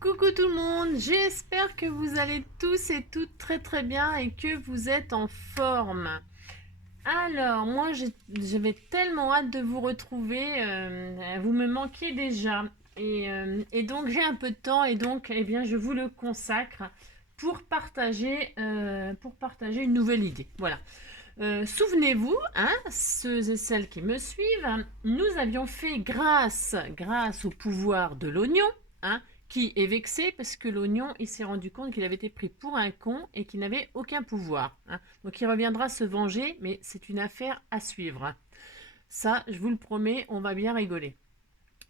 Coucou tout le monde, j'espère que vous allez tous et toutes très très bien et que vous êtes en forme. Alors, moi j'avais tellement hâte de vous retrouver, vous me manquiez déjà. Et donc j'ai un peu de temps et donc eh bien, je vous le consacre pour partager une nouvelle idée. Voilà. Souvenez-vous, hein, ceux et celles qui me suivent, nous avions fait grâce au pouvoir de l'oignon, hein, qui est vexé parce que l'oignon, il s'est rendu compte qu'il avait été pris pour un con et qu'il n'avait aucun pouvoir, hein. Donc il reviendra se venger, mais c'est une affaire à suivre. Ça, je vous le promets, on va bien rigoler.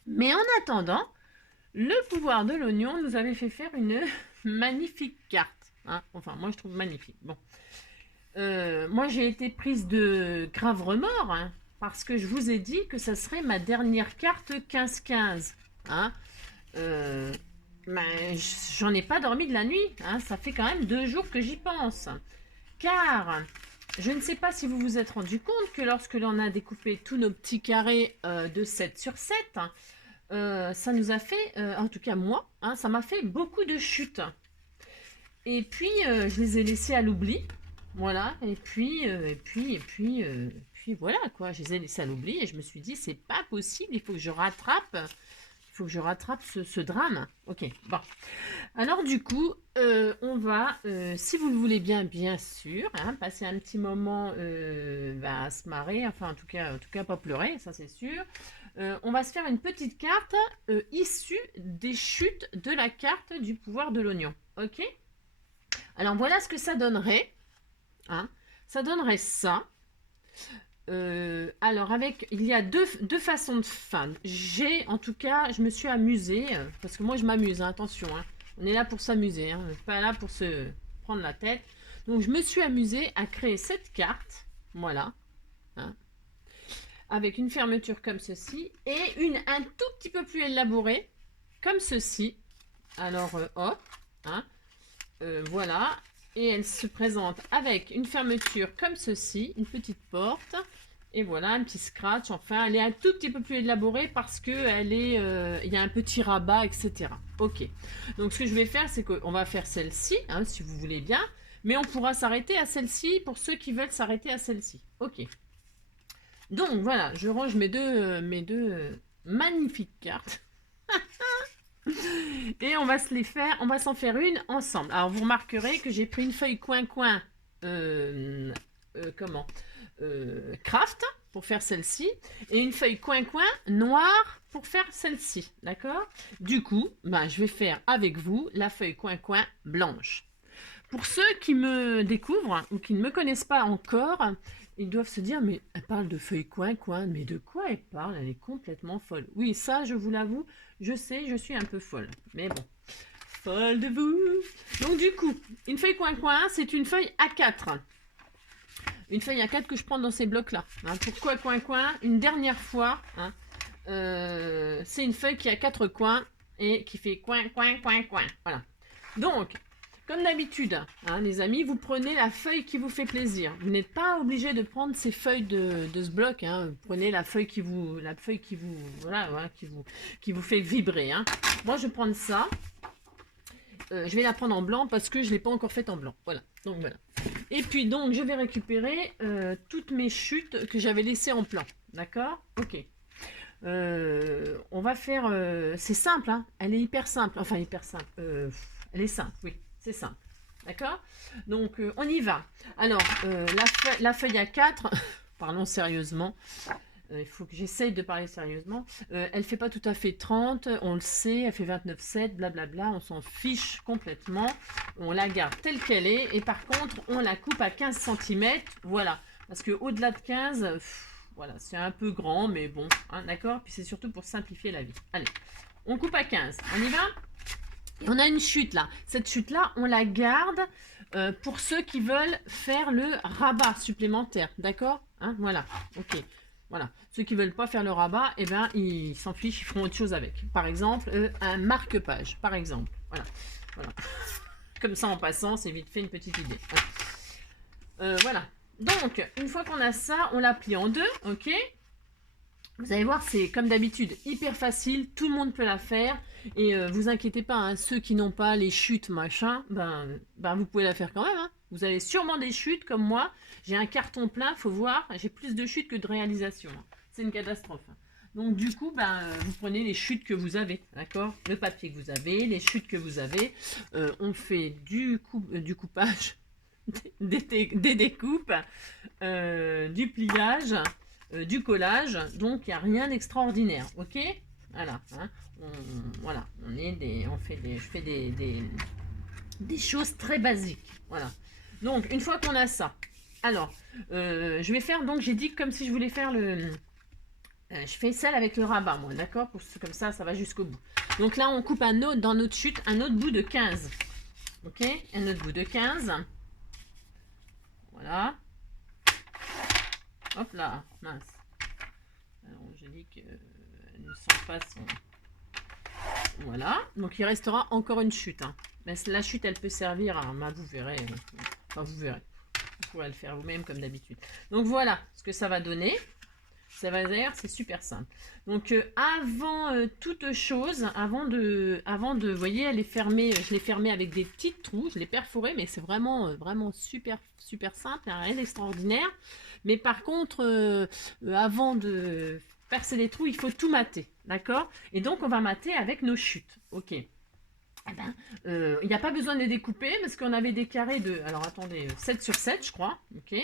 Mais en attendant, le pouvoir de l'oignon nous avait fait faire une magnifique carte, hein. Enfin, moi je trouve magnifique. Bon. Moi, j'ai été prise de grave remords, hein, parce que je vous ai dit que ça serait ma dernière carte 15-15. Hein. Euh, J'en ai pas dormi de la nuit. Hein, ça fait quand même 2 jours que j'y pense. Car je ne sais pas si vous vous êtes rendu compte que lorsque l'on a découpé tous nos petits carrés de 7 sur 7, ça nous a fait, en tout cas moi, hein, ça m'a fait beaucoup de chutes. Et puis, je les ai laissés à l'oubli. Voilà. Et puis voilà quoi. Je les ai laissés à l'oubli et je me suis dit, c'est pas possible, il faut que je rattrape. Il faut que je rattrape ce drame. Ok, bon. Alors du coup, on va, si vous le voulez bien, bien sûr, hein, passer un petit moment à se marrer, enfin en tout cas pas pleurer, ça c'est sûr. On va se faire une petite carte issue des chutes de la carte du pouvoir de l'oignon. Ok. Alors voilà ce que ça donnerait. Hein. Ça donnerait ça. Alors il y a deux façons de fin. En tout cas, je me suis amusée, parce que moi je m'amuse, hein, attention. Hein. On est là pour s'amuser, hein, pas là pour se prendre la tête. Donc je me suis amusée à créer cette carte, voilà, hein, avec une fermeture comme ceci, et un tout petit peu plus élaborée, comme ceci. Alors hop, hein, voilà. Et elle se présente avec une fermeture comme ceci, une petite porte. Et voilà, un petit scratch. Enfin, elle est un tout petit peu plus élaborée parce que il y a un petit rabat, etc. Ok. Donc, ce que je vais faire, c'est qu'on va faire celle-ci, hein, si vous voulez bien. Mais on pourra s'arrêter à celle-ci pour ceux qui veulent s'arrêter à celle-ci. Ok. Donc, voilà, je range mes deux magnifiques cartes. Et on va s'en faire une ensemble. Alors vous remarquerez que j'ai pris une feuille coin-coin, comment craft pour faire celle-ci, et une feuille coin-coin noire pour faire celle-ci, d'accord. Du coup, je vais faire avec vous la feuille coin-coin blanche. Pour ceux qui me découvrent ou qui ne me connaissent pas encore, ils doivent se dire, mais elle parle de feuille coin-coin, mais de quoi elle parle? Elle est complètement folle. Oui, ça, je vous l'avoue, je sais, je suis un peu folle. Mais bon, folle de vous. Donc du coup, une feuille coin-coin, c'est une feuille A4. Une feuille A4 que je prends dans ces blocs-là. Hein. Pourquoi coin-coin? Une dernière fois, hein, c'est une feuille qui a 4 coins et qui fait coin-coin-coin-coin. Voilà. Donc, comme d'habitude, hein, les amis, vous prenez la feuille qui vous fait plaisir. Vous n'êtes pas obligé de prendre ces feuilles de ce bloc. Hein. Vous prenez la feuille qui vous, voilà, qui vous fait vibrer. Hein. Moi, je vais prendre ça. Je vais la prendre en blanc parce que je ne l'ai pas encore faite en blanc. Voilà. Donc voilà. Et puis donc, je vais récupérer toutes mes chutes que j'avais laissées en plan. D'accord? Ok. On va faire... c'est simple, hein. Elle est hyper simple. Enfin, hyper simple. Elle est simple, oui. C'est simple. D'accord? Donc, on y va. Alors, la feuille A4, parlons sérieusement. Il faut que j'essaye de parler sérieusement. Elle fait pas tout à fait 30, on le sait, elle fait 29,7, blablabla, on s'en fiche complètement. On la garde telle qu'elle est, et par contre, on la coupe à 15 cm, voilà. Parce que au-delà de 15, voilà, c'est un peu grand, mais bon, hein, d'accord. Puis c'est surtout pour simplifier la vie. Allez, on coupe à 15, on y va? Et on a une chute là. Cette chute là, on la garde pour ceux qui veulent faire le rabat supplémentaire, d'accord, hein, voilà, ok. Voilà. Ceux qui ne veulent pas faire le rabat, eh ben, ils s'en fichent, ils feront autre chose avec. Par exemple, un marque-page, par exemple. Voilà. Voilà. Comme ça, en passant, c'est vite fait une petite idée. Voilà. Donc, une fois qu'on a ça, on la plie en deux, ok. Vous allez voir, c'est comme d'habitude hyper facile, tout le monde peut la faire. Et vous inquiétez pas, hein, ceux qui n'ont pas les chutes, machin, ben vous pouvez la faire quand même. Hein. Vous avez sûrement des chutes comme moi. J'ai un carton plein, faut voir, j'ai plus de chutes que de réalisations. Hein. C'est une catastrophe. Hein. Donc du coup, vous prenez les chutes que vous avez, d'accord? Le papier que vous avez, les chutes que vous avez. On fait du coupage, des découpes, du pliage. Du collage, donc il n'y a rien d'extraordinaire, ok? Voilà, hein, je fais des choses très basiques, voilà. Donc une fois qu'on a ça, alors je vais faire, donc j'ai dit comme si je voulais faire je fais celle avec le rabat, moi, d'accord? Comme ça va jusqu'au bout. Donc là on coupe dans notre chute, un autre bout de 15, ok? Un autre bout de 15, voilà. Hop là, mince. Alors, je dis qu'elle ne sent pas son... Voilà. Donc, il restera encore une chute. Hein. Mais la chute, elle peut servir à... vous verrez. Enfin, vous verrez. Vous pourrez le faire vous-même comme d'habitude. Donc, voilà ce que ça va donner. Ça va dire, c'est super simple. Donc, avant toute chose, avant de... Vous voyez, elle est fermée. Je l'ai fermée avec des petites trous. Je l'ai perforée, mais c'est vraiment, vraiment super, super simple. Il n'y a rien d'extraordinaire. Mais par contre, avant de percer les trous, il faut tout mater, d'accord? Et donc, on va mater avec nos chutes, ok? Il n'y a pas besoin de les découper parce qu'on avait des carrés de... Alors, attendez, 7 sur 7, je crois, ok?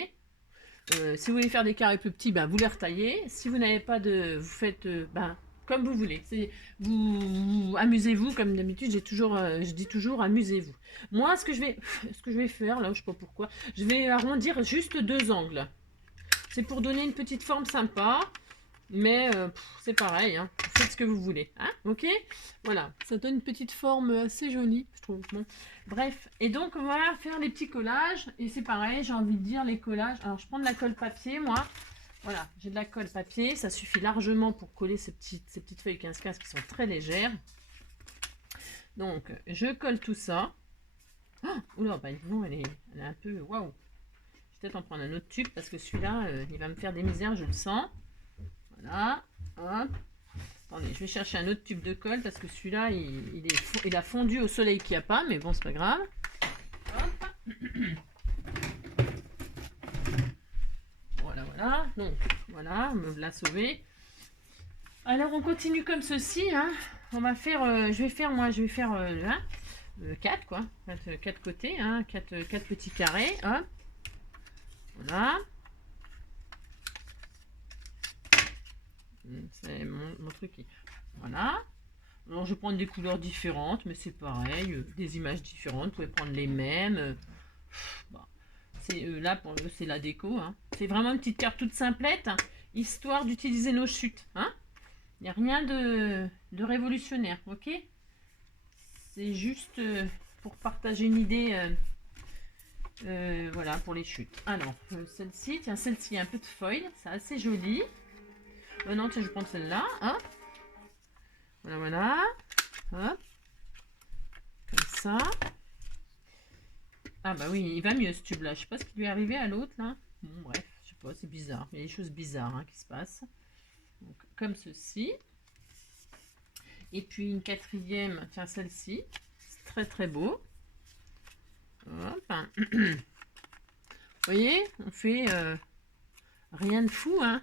Si vous voulez faire des carrés plus petits, vous les retaillez. Si vous n'avez pas de... Vous faites... comme vous voulez. Vous amusez-vous, comme d'habitude, je dis toujours amusez-vous. Moi, ce que je vais faire, là, je ne sais pas pourquoi, je vais arrondir juste 2 angles. C'est pour donner une petite forme sympa, mais c'est pareil, hein. Faites ce que vous voulez, hein, ok? Voilà, ça donne une petite forme assez jolie, je trouve. Bon. Bref, et donc on va faire les petits collages, et c'est pareil, j'ai envie de dire les collages. Alors je prends de la colle papier, moi. Voilà, j'ai de la colle papier, ça suffit largement pour coller ces petites feuilles 15-15 qui sont très légères. Donc, je colle tout ça. Oh, oula, non, elle est un peu... Waouh! Peut-être en prendre un autre tube parce que celui-là, il va me faire des misères, je le sens. Voilà, hop. Attendez, je vais chercher un autre tube de colle parce que celui-là, il a fondu au soleil qu'il n'y a pas, mais bon, c'est pas grave. Hop. Voilà, voilà. Donc, voilà, me l'a sauvé. Alors, on continue comme ceci. Hein. On va faire, je vais faire 4, quoi. 4 côtés, hein, 4 petits carrés. Hop. Voilà. C'est mon truc. Voilà. Alors, je vais prendre des couleurs différentes, mais c'est pareil. Des images différentes. Vous pouvez prendre les mêmes. Là, c'est la déco. Hein. C'est vraiment une petite carte toute simplette, hein, histoire d'utiliser nos chutes. Hein. Il n'y a rien de révolutionnaire. Ok? C'est juste pour partager une idée. Voilà pour les chutes. Alors, celle-ci, tiens, celle-ci, un peu de foil, c'est assez joli. Non, tiens, je vais prendre celle-là. Hop. Voilà, voilà. Hop. Comme ça. Ah bah oui, il va mieux ce tube-là. Je sais pas ce qui lui est arrivé à l'autre, là. Bon, bref, je sais pas, c'est bizarre. Il y a des choses bizarres hein, qui se passent. Donc, comme ceci. Et puis une quatrième, tiens, celle-ci. C'est très, très beau. Hop. Vous voyez, on fait rien de fou, hein.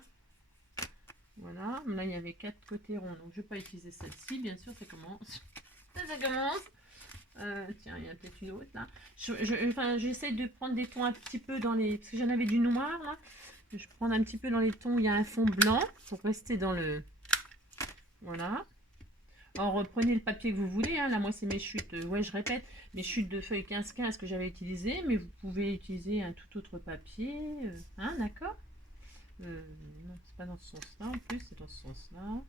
Voilà, là il y avait 4 côtés ronds, donc je ne vais pas utiliser celle-ci, bien sûr, ça commence. Ça commence. Tiens, il y a peut-être une autre là. J'essaie de prendre des tons un petit peu dans les... Parce que j'en avais du noir là. Je prends un petit peu dans les tons où il y a un fond blanc pour rester dans le... Voilà. Alors, prenez le papier que vous voulez. Hein. Là, moi, c'est mes chutes. Ouais, je répète, mes chutes de feuilles 15-15 que j'avais utilisées. Mais vous pouvez utiliser un tout autre papier. Hein, d'accord? Non, c'est pas dans ce sens-là. En plus, c'est dans ce sens-là.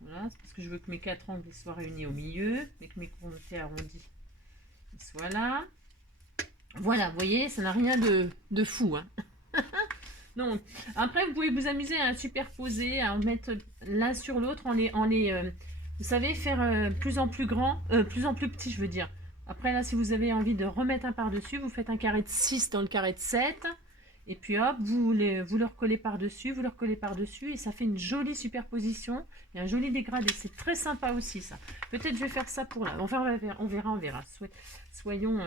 Voilà, c'est parce que je veux que mes 4 angles soient réunis au milieu. Et que mes côtés arrondis soient là. Voilà, vous voyez, ça n'a rien de fou. Hein. Donc, après, vous pouvez vous amuser à superposer, à en mettre l'un sur l'autre vous savez, faire plus en plus grand, plus en plus petit, je veux dire. Après, là, si vous avez envie de remettre un par-dessus, vous faites un carré de 6 dans le carré de 7 Et puis hop, vous le recollez par-dessus, vous le recollez par-dessus, et ça fait une jolie superposition et un joli dégradé. C'est très sympa aussi, ça. Peut-être je vais faire ça pour là. Enfin, on verra. Soyons...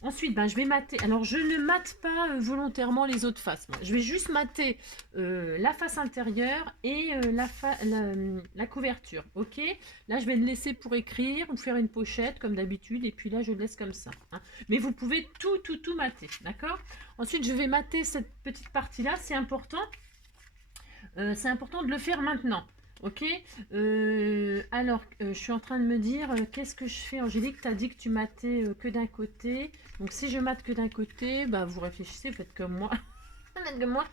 Ensuite, ben, je vais mater. Alors, je ne mate pas volontairement les autres faces. Moi. Je vais juste mater la face intérieure et la couverture. Ok. Là, je vais le laisser pour écrire ou faire une pochette comme d'habitude. Et puis là, je le laisse comme ça. Hein. Mais vous pouvez tout mater. D'accord. Ensuite, je vais mater cette petite partie-là. C'est important. C'est important de le faire maintenant. Ok. Alors, je suis en train de me dire, qu'est-ce que je fais, Angélique? Tu as dit que tu matais que d'un côté. Donc, si je mate que d'un côté, bah, vous réfléchissez, faites comme moi. Faites comme moi.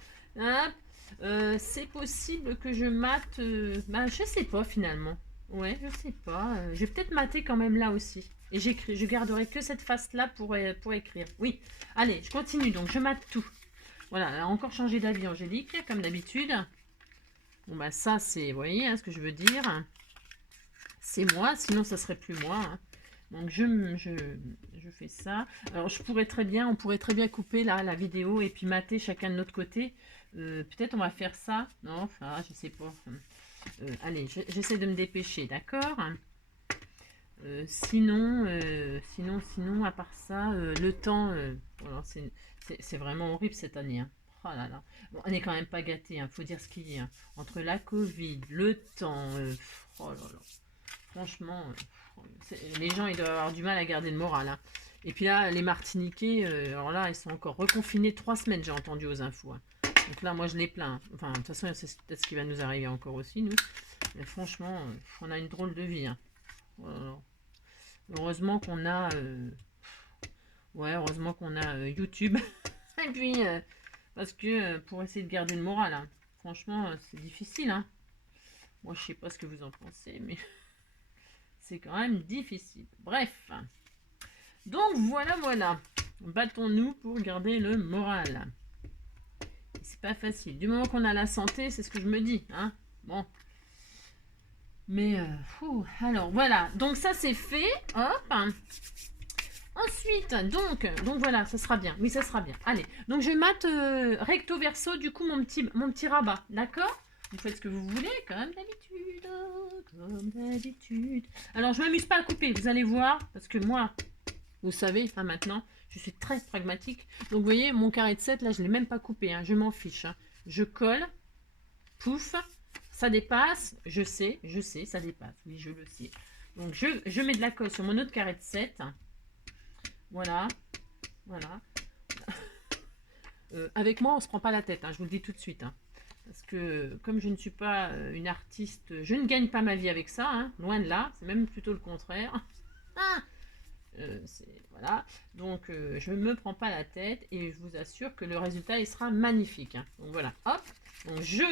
C'est possible que je mate... bah, je sais pas, finalement. Ouais, je sais pas. Je vais peut-être mater quand même là aussi. Et j'écris. Je garderai que cette face-là pour écrire. Oui. Allez, je continue. Donc, je mate tout. Voilà, elle a encore changé d'avis, Angélique, comme d'habitude. Bon, bah ça, c'est, vous voyez hein, ce que je veux dire. C'est moi, sinon ça serait plus moi. Hein. Donc, je fais ça. Alors, on pourrait très bien couper là la vidéo et puis mater chacun de notre côté. Peut-être on va faire ça. Non, ah, je sais pas. Allez, j'essaie de me dépêcher, d'accord sinon, à part ça, le temps, voilà, c'est vraiment horrible cette année. Hein. Oh là là. Bon, on n'est quand même pas gâtés, hein, faut dire ce qu'il y a. Hein. Entre la Covid, le temps, oh là là. Franchement, les gens ils doivent avoir du mal à garder le moral. Hein. Et puis là, les Martiniquais, alors là, ils sont encore reconfinés 3 semaines, j'ai entendu aux infos. Hein. Donc là, moi je les plains. Enfin, de toute façon, c'est peut-être ce qui va nous arriver encore aussi, nous. Mais franchement, on a une drôle de vie. Hein. Oh là là. Heureusement qu'on a, YouTube. Et puis, parce que pour essayer de garder le moral, hein, franchement, c'est difficile. Hein. Moi, je sais pas ce que vous en pensez, mais c'est quand même difficile. Bref. Donc, voilà. Battons-nous pour garder le moral. C'est pas facile. Du moment qu'on a la santé, c'est ce que je me dis. Hein. Bon. Mais, alors, voilà. Donc, ça, c'est fait. Hop. Ensuite, donc voilà, ça sera bien. Oui, ça sera bien. Allez, donc je mate recto verso, du coup, mon petit rabat. D'accord? Vous faites ce que vous voulez, comme d'habitude. Comme d'habitude. Alors, je m'amuse pas à couper, vous allez voir. Parce que moi, vous savez, hein, maintenant, je suis très pragmatique. Donc, vous voyez, mon carré de 7, là, je ne l'ai même pas coupé. Hein, je m'en fiche. Hein. Je colle. Pouf. Ça dépasse. Je sais, ça dépasse. Oui, je le sais. Donc, je mets de la colle sur mon autre carré de 7. Voilà. Avec moi, on se prend pas la tête, hein, je vous le dis tout de suite. Hein, parce que comme je ne suis pas une artiste, je ne gagne pas ma vie avec ça, hein, loin de là, c'est même plutôt le contraire. Voilà, donc je ne me prends pas la tête et je vous assure que le résultat il sera magnifique. Hein. Donc voilà, hop, donc je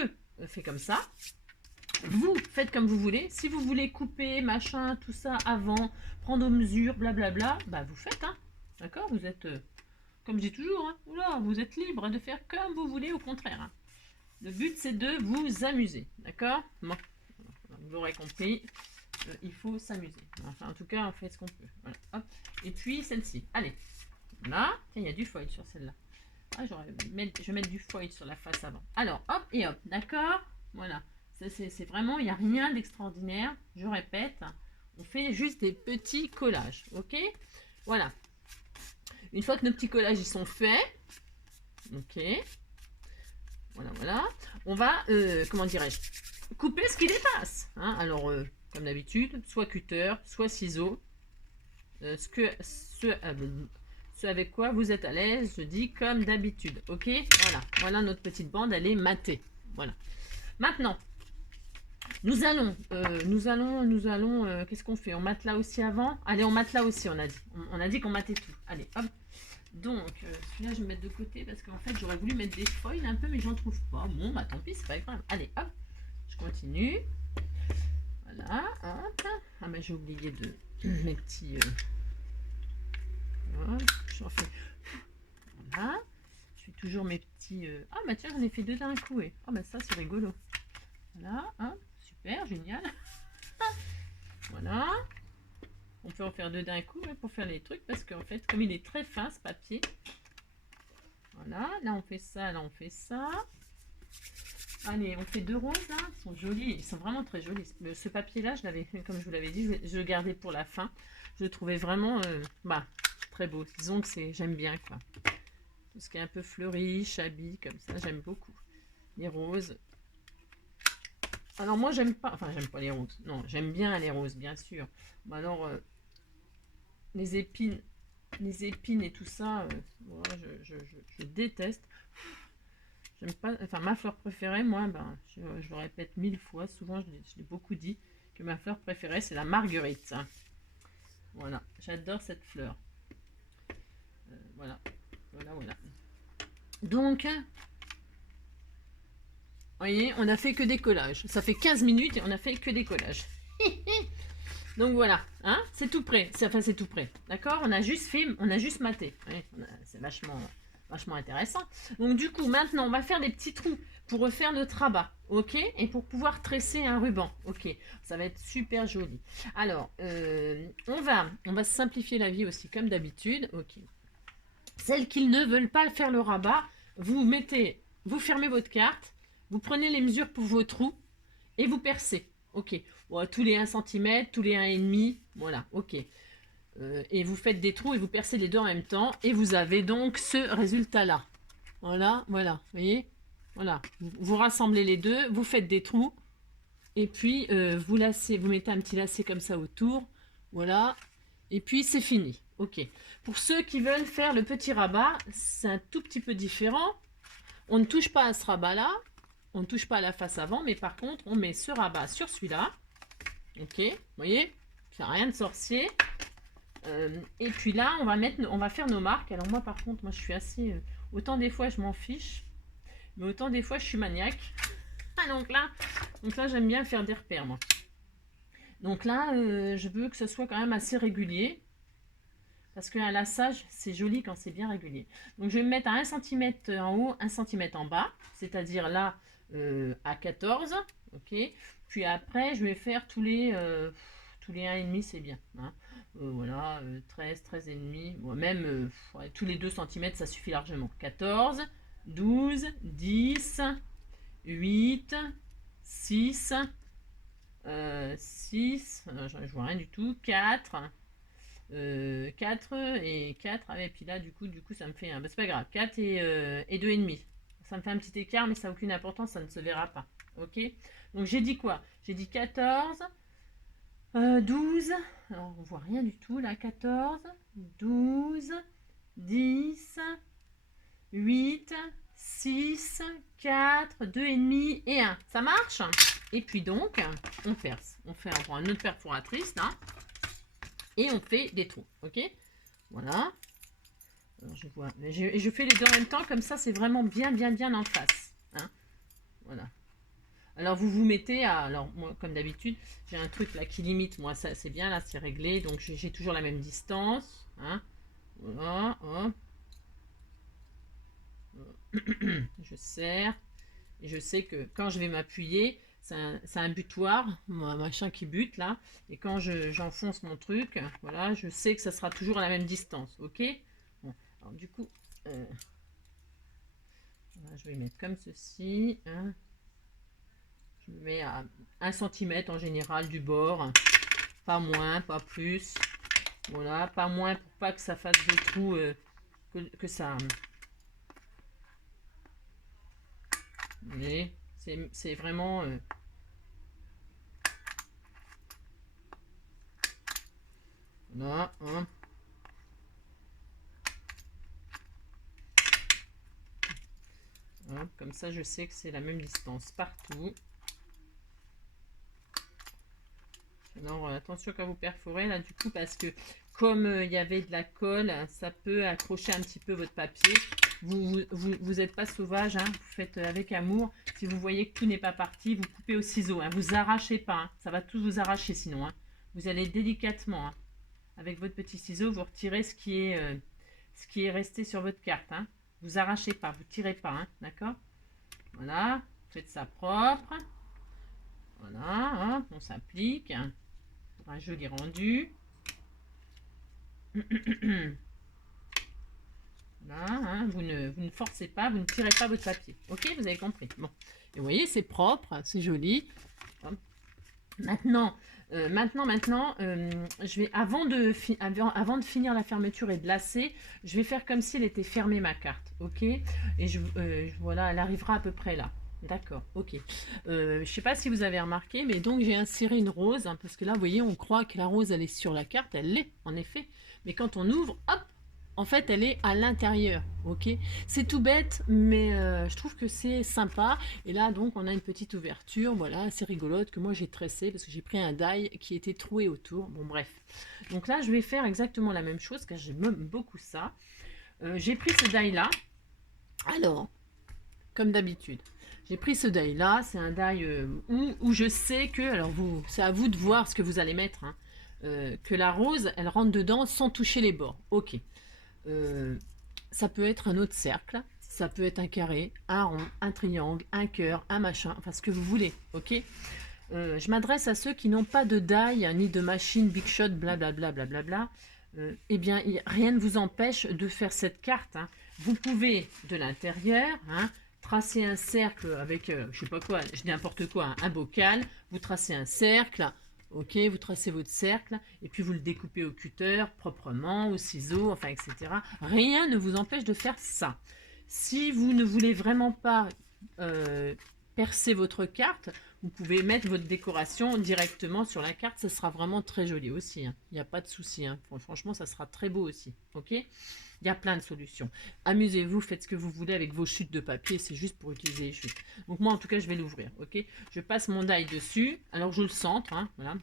fais comme ça. Vous faites comme vous voulez. Si vous voulez couper, machin, tout ça avant, prendre aux mesures, blablabla, bah vous faites, hein. D'accord? Vous êtes, comme je dis toujours, hein, oula, vous êtes libre de faire comme vous voulez, au contraire. Hein. Le but, c'est de vous amuser. D'accord? Bon, vous l'aurez compris, il faut s'amuser. Enfin, en tout cas, on fait ce qu'on peut. Voilà, hop. Et puis, celle-ci. Allez. Là, tiens, il y a du foil sur celle-là. Ah, je vais mettre du foil sur la face avant. Alors, hop et hop. D'accord? Voilà. C'est vraiment, il n'y a rien d'extraordinaire. Je répète, on fait juste des petits collages. Ok? Voilà. Une fois que nos petits collages ils sont faits, ok, voilà, on va, comment dirais-je, couper ce qui dépasse. Hein. Alors, comme d'habitude, soit cutter, soit ciseaux, ce avec quoi vous êtes à l'aise, je dis comme d'habitude, ok. Voilà notre petite bande, elle est matée. Voilà. Maintenant, nous allons, qu'est-ce qu'on fait? On mate là aussi avant? Allez, on mate là aussi, on a dit. On a dit qu'on matait tout. Allez, hop. Donc, celui-là, je vais mettre de côté parce qu'en fait, j'aurais voulu mettre des foils un peu, mais j'en trouve pas. Bon, bah tant pis, c'est pas grave. Allez, hop, je continue. Voilà, hop. Ah, bah j'ai oublié de mes petits... j'en fais... Voilà. Je fais toujours mes petits... Ah, bah tiens, j'en ai fait 2 d'un coup. Ah, bah ça, c'est rigolo. Voilà, hop, super, génial. Voilà. On peut en faire 2 d'un coup pour faire les trucs parce qu'en fait, comme il est très fin ce papier, Voilà, là on fait ça, là on fait ça. Allez, on fait 2 roses là, ils sont jolis, ils sont vraiment très jolis. Ce papier-là, je l'avais, comme je vous l'avais dit, je le gardais pour la fin. Je le trouvais vraiment très beau. Disons que j'aime bien quoi. Tout ce qui est un peu fleuri, chabi, comme ça, j'aime beaucoup. Les roses. Alors moi j'aime pas les roses. Non, j'aime bien les roses, bien sûr. Mais alors, les épines et tout ça, voilà, je déteste. J'aime pas, enfin ma fleur préférée, moi, je le répète 1000 fois, souvent je l'ai beaucoup dit, que ma fleur préférée c'est la marguerite. Voilà, j'adore cette fleur. Voilà, voilà. Donc, vous voyez, on a fait que des collages. Ça fait 15 minutes et on a fait que des collages. Donc voilà, hein, c'est tout prêt. Enfin, c'est tout prêt. D'accord, on a juste maté. Ouais, c'est vachement intéressant. Donc du coup, maintenant, on va faire des petits trous pour refaire notre rabat, ok? Et pour pouvoir tresser un ruban, ok? Ça va être super joli. Alors, on va simplifier la vie aussi, comme d'habitude, ok? Celles qui ne veulent pas faire le rabat, vous fermez votre carte, vous prenez les mesures pour vos trous et vous percez, ok? Bon, tous les 1 cm, tous les 1,5, voilà, ok. Et vous faites des trous et vous percez les deux en même temps et vous avez donc ce résultat là. Voilà, vous voyez, voilà, vous rassemblez les deux, vous faites des trous et puis vous mettez un petit lacet comme ça autour, voilà, et puis c'est fini, ok. Pour ceux qui veulent faire le petit rabat, c'est un tout petit peu différent. On ne touche pas à ce rabat là, on ne touche pas à la face avant, mais par contre on met ce rabat sur celui-là. Ok, vous voyez, c'est rien de sorcier. Et puis là, on va faire nos marques. Alors moi, par contre, je suis assez... autant des fois, je m'en fiche, mais autant des fois, je suis maniaque. Ah, donc là, j'aime bien faire des repères, moi. Donc là, je veux que ce soit quand même assez régulier. Parce qu'un lassage, c'est joli quand c'est bien régulier. Donc je vais me mettre à 1 cm en haut, 1 cm en bas. C'est-à-dire là, à 14. Ok. Puis après, je vais faire tous les 1,5, c'est bien. Hein. Voilà, 13, 13 et demi. Bon, même tous les 2 cm, ça suffit largement. 14, 12, 10, 8, 6, 6, je vois rien du tout, 4, 4 et 4, et puis là du coup ça me fait un, c'est pas grave, 4 et 2,5. Ça me fait un petit écart, mais ça n'a aucune importance, ça ne se verra pas. Ok, donc j'ai dit quoi? J'ai dit 14, 12, alors on voit rien du tout là, 14, 12, 10, 8, 6, 4, 2,5 et 1. Ça marche? Et puis donc, on perce. On prend une autre perforatrice là. Et on fait des trous. Ok? Voilà. Alors je vois. Et je fais les deux en même temps, comme ça c'est vraiment bien en face. Hein? Voilà. Alors vous vous mettez à... Alors moi comme d'habitude, j'ai un truc là qui limite. Moi ça c'est bien, là c'est réglé. Donc j'ai toujours la même distance. Hein? Voilà. Hop. Je serre. Et je sais que quand je vais m'appuyer, c'est un butoir, un machin qui bute là. Et quand j'enfonce mon truc, voilà, je sais que ça sera toujours à la même distance. Ok? Bon, alors du coup, voilà, je vais mettre comme ceci. Hein. Je me mets à 1 cm en général du bord. Pas moins, pas plus. Voilà, pas moins pour pas que ça fasse des trous, que ça... Vous voyez, c'est vraiment... Voilà, hein. Voilà, comme ça, je sais que c'est la même distance partout. Alors, attention quand vous perforez, là, du coup, parce que comme il y avait de la colle, ça peut accrocher un petit peu votre papier. Vous êtes pas sauvage, hein, vous faites avec amour. Si vous voyez que tout n'est pas parti, vous coupez au ciseau. Hein, vous arrachez pas, hein, ça va tout vous arracher sinon. Hein. Vous allez délicatement, hein, avec votre petit ciseau, vous retirez ce qui est resté sur votre carte. Hein. Vous arrachez pas, vous tirez pas, hein, d'accord? Voilà, faites ça propre. Voilà, hop, on s'applique. Pour un joli rendu. Là, hein, vous ne forcez pas, vous ne tirez pas votre papier. Ok, vous avez compris. Bon. Et vous voyez, c'est propre, c'est joli. Hop. Maintenant, je vais, avant de finir la fermeture et de lasser, je vais faire comme si elle était fermée, ma carte. Ok. Et voilà, elle arrivera à peu près là. D'accord, ok. Je ne sais pas si vous avez remarqué, mais donc j'ai inséré une rose, hein, parce que là, vous voyez, on croit que la rose, elle est sur la carte, elle l'est, en effet. Mais quand on ouvre, hop, en fait, elle est à l'intérieur, ok. C'est tout bête, mais je trouve que c'est sympa. Et là, donc, on a une petite ouverture, voilà, c'est rigolote, que moi j'ai tressé, parce que j'ai pris un die qui était troué autour. Bon, bref. Donc là, je vais faire exactement la même chose, car j'aime beaucoup ça. J'ai pris ce die là. Alors, comme d'habitude, j'ai pris ce die là. C'est un die où je sais que, alors c'est à vous de voir ce que vous allez mettre, hein, que la rose, elle rentre dedans sans toucher les bords. Ok. Euh, Ça peut être un autre cercle, ça peut être un carré, un rond, un triangle, un cœur, un machin, enfin ce que vous voulez, ok. Je m'adresse à ceux qui n'ont pas de die ni de machine big shot, blablabla, blablabla. Eh bien, rien ne vous empêche de faire cette carte, hein. Vous pouvez, de l'intérieur, hein, tracer un cercle avec, je sais pas quoi, je dis n'importe quoi, hein, un bocal, vous tracez un cercle, ok, vous tracez votre cercle, et puis vous le découpez au cutter, proprement, au ciseau, enfin, etc. Rien ne vous empêche de faire ça. Si vous ne voulez vraiment pas percer votre carte, vous pouvez mettre votre décoration directement sur la carte, ça sera vraiment très joli aussi, hein. Il n'y a pas de souci, hein. Franchement, ça sera très beau aussi, ok. Il y a plein de solutions. Amusez-vous, faites ce que vous voulez avec vos chutes de papier, c'est juste pour utiliser les chutes. Donc moi, en tout cas, je vais l'ouvrir, ok. Je passe mon die dessus, alors je le centre, hein, voilà.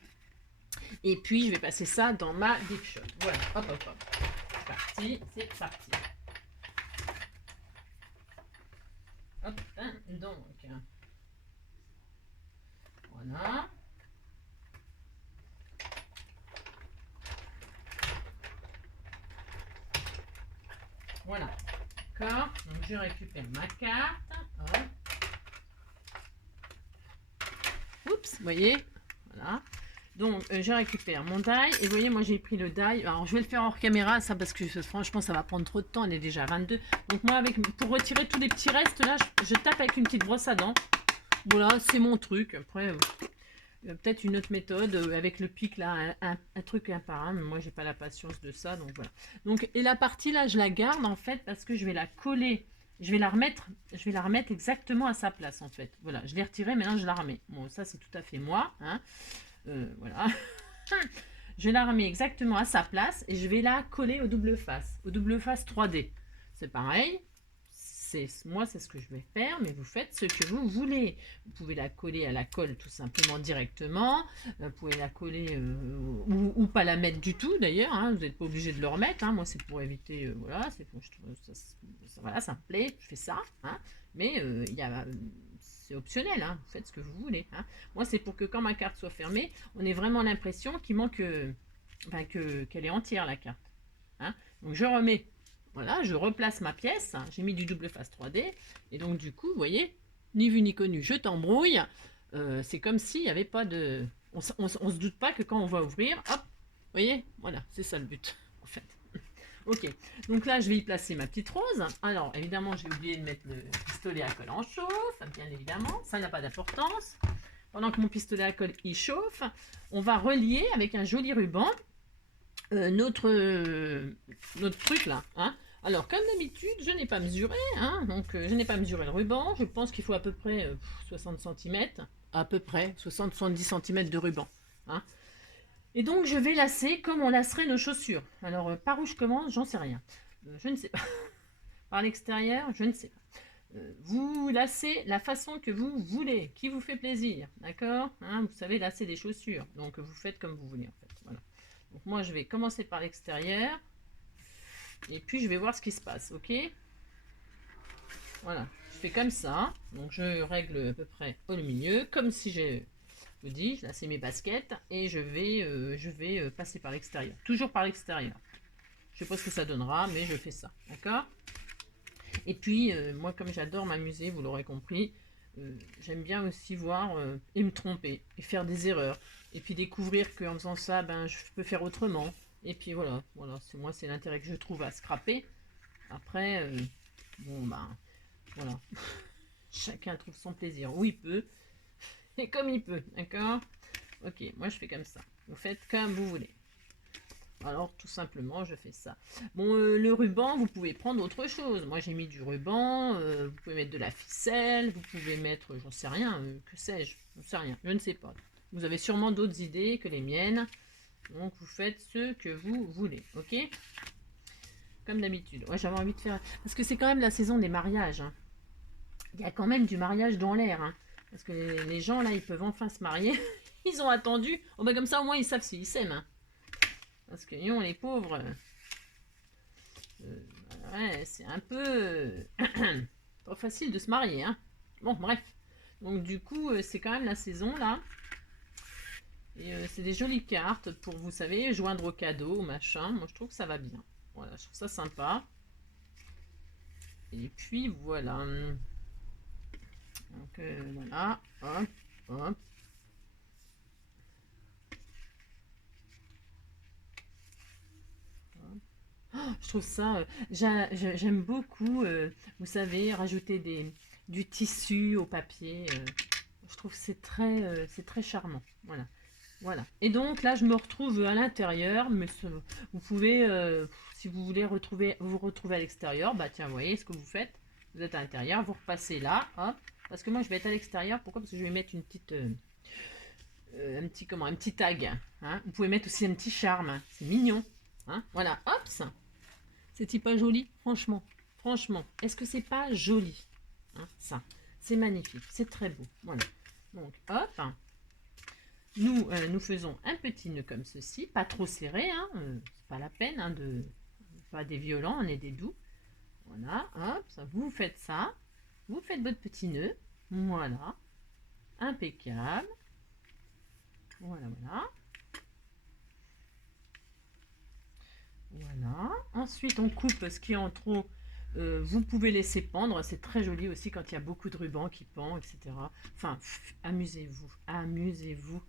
Et puis, je vais passer ça dans ma Big Shot. Voilà, hop, hop, hop. C'est parti, c'est parti. Hop, hein, donc. Voilà. Voilà. D'accord. Donc, je récupère ma carte. Hop. Oups, vous voyez. Voilà. Donc, je récupère mon die. Et vous voyez, moi, j'ai pris le die. Alors, je vais le faire hors caméra, ça, parce que franchement, ça va prendre trop de temps. On est déjà à 22. Donc, moi, pour retirer tous les petits restes, là, je tape avec une petite brosse à dents. Voilà, c'est mon truc. Après, peut-être une autre méthode avec le pic, là, un truc un par un. Mais moi, j'ai pas la patience de ça. Donc, voilà. Donc, et la partie, là, je la garde, en fait, parce que je vais la coller. Je vais la remettre exactement à sa place, en fait. Voilà, je l'ai retirée, maintenant, je la remets. Bon, ça, c'est tout à fait moi, hein. Voilà. Je la remets exactement à sa place et je vais la coller au double face 3D. C'est pareil. Moi, c'est ce que je vais faire, mais vous faites ce que vous voulez. Vous pouvez la coller à la colle tout simplement directement. Vous pouvez la coller ou pas la mettre du tout d'ailleurs, hein. Vous n'êtes pas obligé de le remettre, hein. Moi, c'est pour éviter. Voilà, c'est pour, je trouve voilà, ça me plaît. Je fais ça, hein. Mais c'est optionnel, hein. Vous faites ce que vous voulez, hein. Moi, c'est pour que quand ma carte soit fermée, on ait vraiment l'impression qu'il manque, qu'elle est entière la carte, hein. Donc, je remets. Voilà, je replace ma pièce, j'ai mis du double face 3D, et donc du coup, vous voyez, ni vu ni connu, je t'embrouille, c'est comme s'il n'y avait pas de... On se doute pas que quand on va ouvrir, hop, vous voyez, voilà, c'est ça le but, en fait. Ok, donc là, je vais y placer ma petite rose. Alors, évidemment, j'ai oublié de mettre le pistolet à colle en chauffe, bien évidemment, ça n'a pas d'importance. Pendant que mon pistolet à colle y chauffe, on va relier avec un joli ruban notre truc là, hein. Alors, comme d'habitude, je n'ai pas mesuré, hein, donc je n'ai pas mesuré le ruban. Je pense qu'il faut à peu près 60 cm, à peu près 60-70 cm de ruban, hein. Et donc, je vais lasser comme on lasserait nos chaussures. Alors, par où je commence, j'en sais rien. Je ne sais pas. Par l'extérieur, je ne sais pas. Vous lacez la façon que vous voulez, qui vous fait plaisir, d'accord, hein, vous savez lasser des chaussures, donc vous faites comme vous voulez en fait. Voilà. Donc moi je vais commencer par l'extérieur et puis je vais voir ce qui se passe, ok. Voilà, je fais comme ça, donc je règle à peu près au milieu, comme si je vous dis, là c'est mes baskets et je vais passer par l'extérieur, toujours par l'extérieur. Je sais pas ce que ça donnera, mais je fais ça, d'accord. Et puis, moi, comme j'adore m'amuser, vous l'aurez compris, j'aime bien aussi voir et me tromper, et faire des erreurs. Et puis découvrir qu'en faisant ça, ben, je peux faire autrement. Et puis voilà, c'est l'intérêt que je trouve à scraper. Après, bon, ben, voilà. Chacun trouve son plaisir où il peut et comme il peut, d'accord? Ok, moi je fais comme ça. Vous faites comme vous voulez. Alors tout simplement je fais ça. Bon, le ruban, vous pouvez prendre autre chose. Moi j'ai mis du ruban, vous pouvez mettre de la ficelle, vous pouvez mettre, j'en sais rien, que sais-je, j'en sais rien, je ne sais pas. Vous avez sûrement d'autres idées que les miennes. Donc vous faites ce que vous voulez, ok? Comme d'habitude. Ouais, j'avais envie de faire... Parce que c'est quand même la saison des mariages. Hein. Il y a quand même du mariage dans l'air. Hein. Parce que les gens, là, ils peuvent enfin se marier. Ils ont attendu. Oh, bah, comme ça, au moins, ils savent s'ils s'aiment. Hein. Parce que, non, les pauvres... ouais, c'est un peu... trop facile de se marier. Hein. Bon, bref. Donc, du coup, c'est quand même la saison, là. Et c'est des jolies cartes pour, vous savez, joindre au cadeau, machin. Moi, je trouve que ça va bien. Voilà, je trouve ça sympa. Et puis, voilà. Donc, voilà. Hop, hop. Je trouve ça, j'aime beaucoup, vous savez, rajouter du tissu au papier. Je trouve que c'est très charmant. Voilà. Voilà. Et donc là, je me retrouve à l'intérieur, mais vous pouvez, si vous voulez vous retrouver à l'extérieur, bah tiens, vous voyez ce que vous faites. Vous êtes à l'intérieur, vous repassez là, hop. Parce que moi, je vais être à l'extérieur. Pourquoi? Parce que je vais mettre une petite, un petit tag. Hein. Vous pouvez mettre aussi un petit charme. C'est mignon. Hein. Voilà, hop. C'est-il pas joli? Franchement, franchement, est-ce que c'est pas joli? Hein, ça, c'est magnifique, c'est très beau. Voilà. Donc, hop. Nous faisons un petit nœud comme ceci, pas trop serré, hein, c'est pas la peine hein, de pas des violents, on est des doux. Voilà, hop, ça, vous faites ça, vous faites votre petit nœud, voilà, impeccable. Voilà, voilà. Voilà. Ensuite, on coupe ce qui est en trop. Vous pouvez laisser pendre. C'est très joli aussi quand il y a beaucoup de rubans qui pendent, etc. Enfin, amusez-vous. Amusez-vous.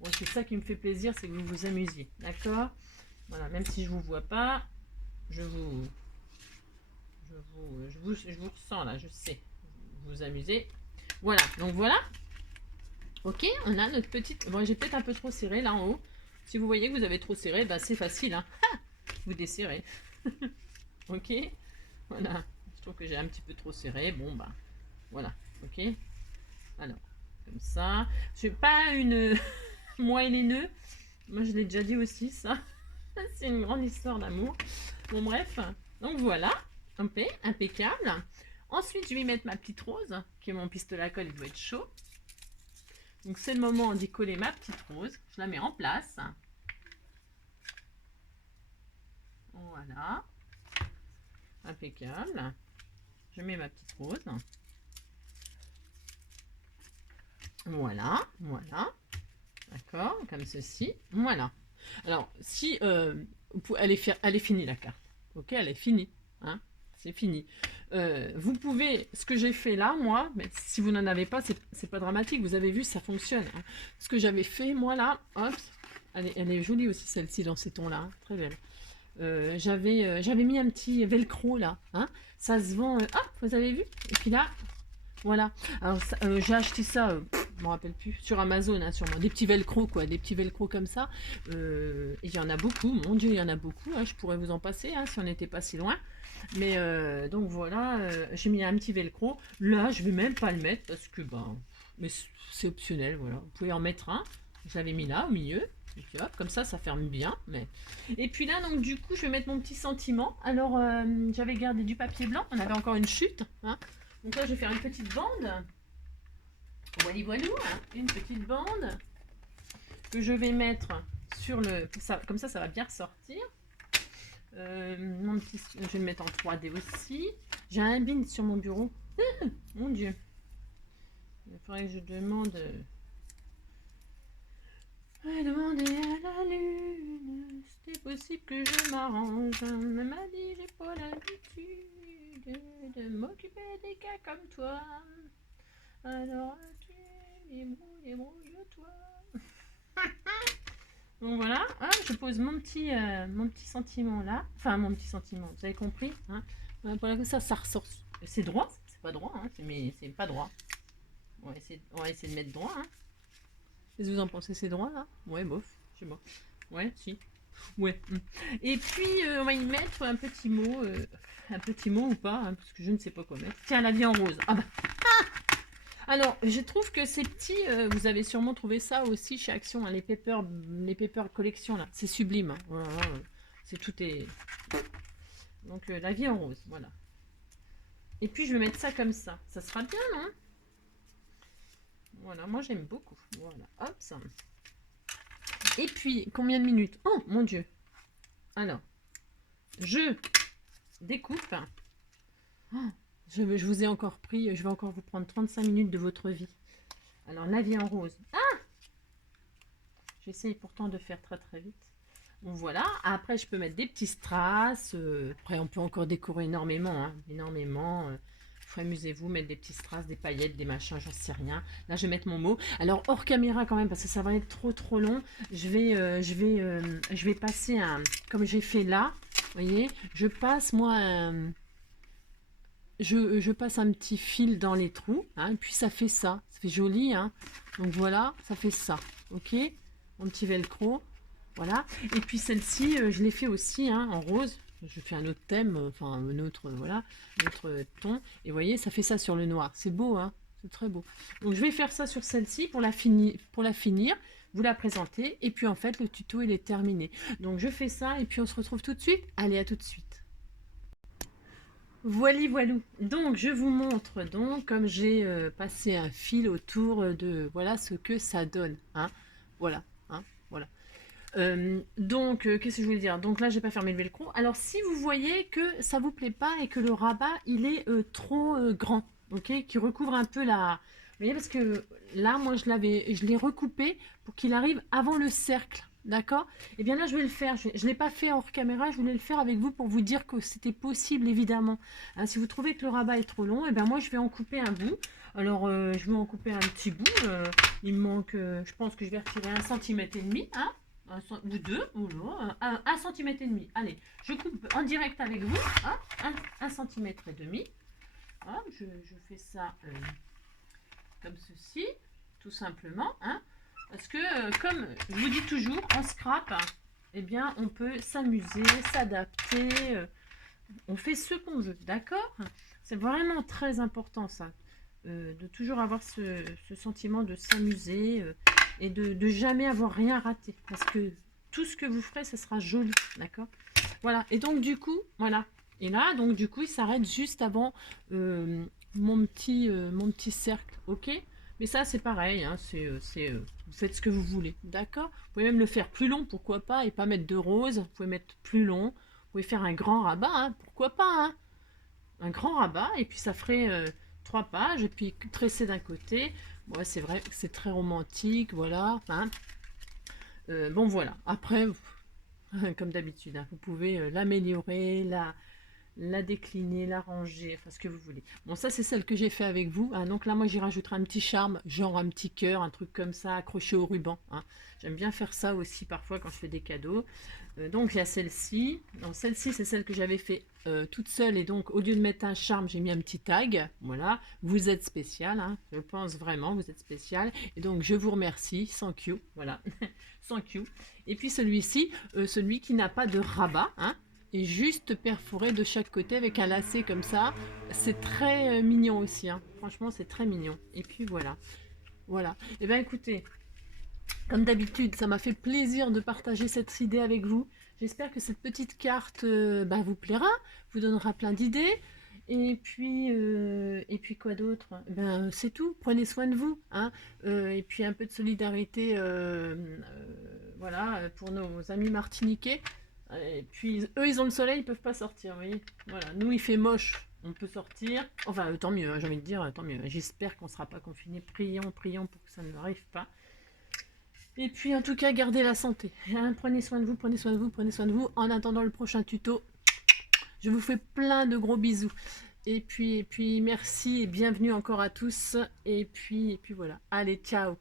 Bon, c'est ça qui me fait plaisir, c'est que vous vous amusiez. D'accord? Voilà, même si je ne vous vois pas, je vous ressens là, je sais. Vous vous amusez. Voilà, donc voilà. Ok, on a notre petite... Bon, j'ai peut-être un peu trop serré là en haut. Si vous voyez que vous avez trop serré, bah, c'est facile. Hein. Vous desserrez. Ok, voilà. Je trouve que j'ai un petit peu trop serré. Bon, bah, voilà. Ok. Alors, comme ça. Je suis pas une... Moi et les nœuds. Moi, je l'ai déjà dit aussi, ça. C'est une grande histoire d'amour. Bon, bref. Donc, voilà. Impeccable. Ensuite, je vais mettre ma petite rose, qui est mon pistolet à colle. Il doit être chaud. Donc, c'est le moment d'y coller ma petite rose. Je la mets en place. Voilà. Impeccable. Je mets ma petite rose. Voilà, voilà. D'accord, comme ceci. Voilà. Alors, si elle est finie la carte. Ok, elle est finie. Hein, c'est fini. Vous pouvez, ce que j'ai fait là, moi, mais si vous n'en avez pas, c'est pas dramatique. Vous avez vu, ça fonctionne. Hein. Ce que j'avais fait, moi là, hop, elle est jolie aussi celle-ci dans ces tons-là. Hein, très belle. J'avais mis un petit velcro là. Hein, ça se vend. Hop, vous avez vu? Et puis là, voilà. Alors, j'ai acheté ça, je me rappelle plus, sur Amazon, hein, sûrement. Des petits velcro, quoi. Des petits velcro comme ça. Et il y en a beaucoup. Mon Dieu, il y en a beaucoup. Hein, je pourrais vous en passer, hein, si on n'était pas si loin. Mais donc voilà, j'ai mis un petit velcro. Là, je vais même pas le mettre parce que, ben, mais c'est optionnel, voilà. Vous pouvez en mettre un. Je l'avais mis là, au milieu. Et puis hop, comme ça ferme bien. Mais... Et puis là, donc du coup, je vais mettre mon petit sentiment. Alors, j'avais gardé du papier blanc. On avait encore une chute, hein. Donc là, je vais faire une petite bande. Voilà, voilou, hein, une petite bande que je vais mettre sur le... Comme ça va bien ressortir. Je vais le mettre en 3D aussi. J'ai un bin sur mon bureau. Mon Dieu. Il faudrait que je demande... Demander à la lune, c'était possible que je m'arrange. Elle m'a dit, j'ai pas l'habitude de m'occuper des cas comme toi. Alors tu débrouille-toi. Donc voilà, ah, je pose mon petit sentiment là. Enfin, mon petit sentiment, vous avez compris. Hein, Voilà, ça ressort. C'est droit, c'est pas droit, hein, mais c'est pas droit. On va essayer de mettre droit. Hein. Qu'est-ce que vous en pensez? C'est droit là? Ouais, bof, je sais pas. Ouais, si. Ouais. Et puis on va y mettre un petit mot ou pas, hein, parce que je ne sais pas quoi mettre. Tiens, la vie en rose. Ah bah. Alors, je trouve que ces petits, vous avez sûrement trouvé ça aussi chez Action, hein, les paper collection là, c'est sublime. Hein. Voilà, c'est tout est. Donc la vie en rose, voilà. Et puis je vais mettre ça comme ça sera bien, non? Voilà, moi j'aime beaucoup. Voilà, hop ça. Et puis combien de minutes? Oh mon Dieu. Alors, je découpe. Oh, je vous ai encore pris, je vais encore vous prendre 35 minutes de votre vie. Alors, la vie en rose. Ah! J'essaye pourtant de faire très très vite. Bon, voilà. Après, je peux mettre des petits strass. Après, on peut encore décorer énormément. Hein, énormément. Amusez-vous, mettre des petits strass, des paillettes, des machins, j'en sais rien. Là, je vais mettre mon mot. Alors, hors caméra quand même, parce que ça va être trop long. Je vais passer un... Comme j'ai fait là, vous voyez, je passe, moi, je passe un petit fil dans les trous. Hein, et puis, ça fait ça. Ça fait joli. Hein. Donc, voilà, ça fait ça. OK? Mon petit velcro. Voilà. Et puis, celle-ci, je l'ai fait aussi hein, en rose. Je fais un autre thème, enfin un autre, voilà, un autre ton. Et vous voyez, ça fait ça sur le noir. C'est beau, hein, c'est très beau. Donc je vais faire ça sur celle-ci pour la finir, vous la présenter. Et puis en fait, le tuto, il est terminé. Donc je fais ça et puis on se retrouve tout de suite. Allez, à tout de suite. Voilou. Donc je vous montre, donc comme j'ai passé un fil autour de, voilà ce que ça donne. Hein, voilà, hein, voilà. Qu'est-ce que je voulais dire? Donc là, j'ai pas fermé le velcro. Alors, si vous voyez que ça vous plaît pas et que le rabat, il est trop grand, ok, qui recouvre un peu la... Vous voyez, parce que là, moi, je l'ai recoupé pour qu'il arrive avant le cercle, d'accord? Et bien là, je vais le faire. Je l'ai pas fait hors caméra, je voulais le faire avec vous pour vous dire que c'était possible, évidemment. Hein, si vous trouvez que le rabat est trop long, et bien moi, je vais en couper un bout. Alors, je vais en couper un petit bout. Il me manque, je pense que je vais retirer 1,5 cm, hein? Ou deux, ou non, 1,5 cm. Allez, je coupe en direct avec vous, hein, 1,5 cm. Hein, je fais ça comme ceci, tout simplement. Hein, parce que, comme je vous dis toujours, en scrap, eh bien, on peut s'amuser, s'adapter. On fait ce qu'on veut, d'accord? C'est vraiment très important, ça. De toujours avoir ce sentiment de s'amuser et de jamais avoir rien raté. Parce que tout ce que vous ferez, ça sera joli, d'accord? Voilà, et donc du coup, voilà. Et là, donc du coup, il s'arrête juste avant mon petit cercle, ok? Mais ça, c'est pareil, hein, vous faites ce que vous voulez, d'accord? Vous pouvez même le faire plus long, pourquoi pas, et pas mettre de rose. Vous pouvez mettre plus long. Vous pouvez faire un grand rabat, hein, pourquoi pas, hein? Un grand rabat, et puis ça ferait 3 pages, et puis tresser d'un côté. Bon, c'est vrai que c'est très romantique, voilà. Hein. Bon, voilà. Après, comme d'habitude, hein, vous pouvez l'améliorer, la décliner, la ranger, enfin ce que vous voulez. Bon, ça c'est celle que j'ai fait avec vous. Hein. Donc là, moi, j'y rajouterai un petit charme, genre un petit cœur, un truc comme ça, accroché au ruban. Hein. J'aime bien faire ça aussi parfois quand je fais des cadeaux. Donc il y a celle-ci. Celle-ci, c'est celle que j'avais fait toute seule. Et donc, au lieu de mettre un charme, j'ai mis un petit tag. Voilà, vous êtes spécial. Hein. Je pense vraiment, vous êtes spécial. Et donc, je vous remercie. Thank you. Voilà, thank you. Et puis celui-ci, celui qui n'a pas de rabat. Hein. Et juste perforé de chaque côté avec un lacet comme ça. C'est très mignon aussi. Hein. Franchement, c'est très mignon. Et puis voilà. Voilà. Et bien écoutez, comme d'habitude, ça m'a fait plaisir de partager cette idée avec vous. J'espère que cette petite carte vous plaira, vous donnera plein d'idées. Et puis quoi d'autre? C'est tout. Prenez soin de vous. Hein. Et puis un peu de solidarité voilà, pour nos amis martiniquais. Et puis eux, ils ont le soleil, ils peuvent pas sortir. Vous voyez, voilà. Nous, il fait moche, on peut sortir. Enfin, tant mieux, hein, j'ai envie de dire, tant mieux. J'espère qu'on sera pas confinés. Prions pour que ça ne arrive pas. Et puis en tout cas, gardez la santé. Hein, prenez soin de vous, prenez soin de vous, prenez soin de vous. En attendant le prochain tuto, je vous fais plein de gros bisous. Et puis merci et bienvenue encore à tous. Et puis voilà. Allez, ciao.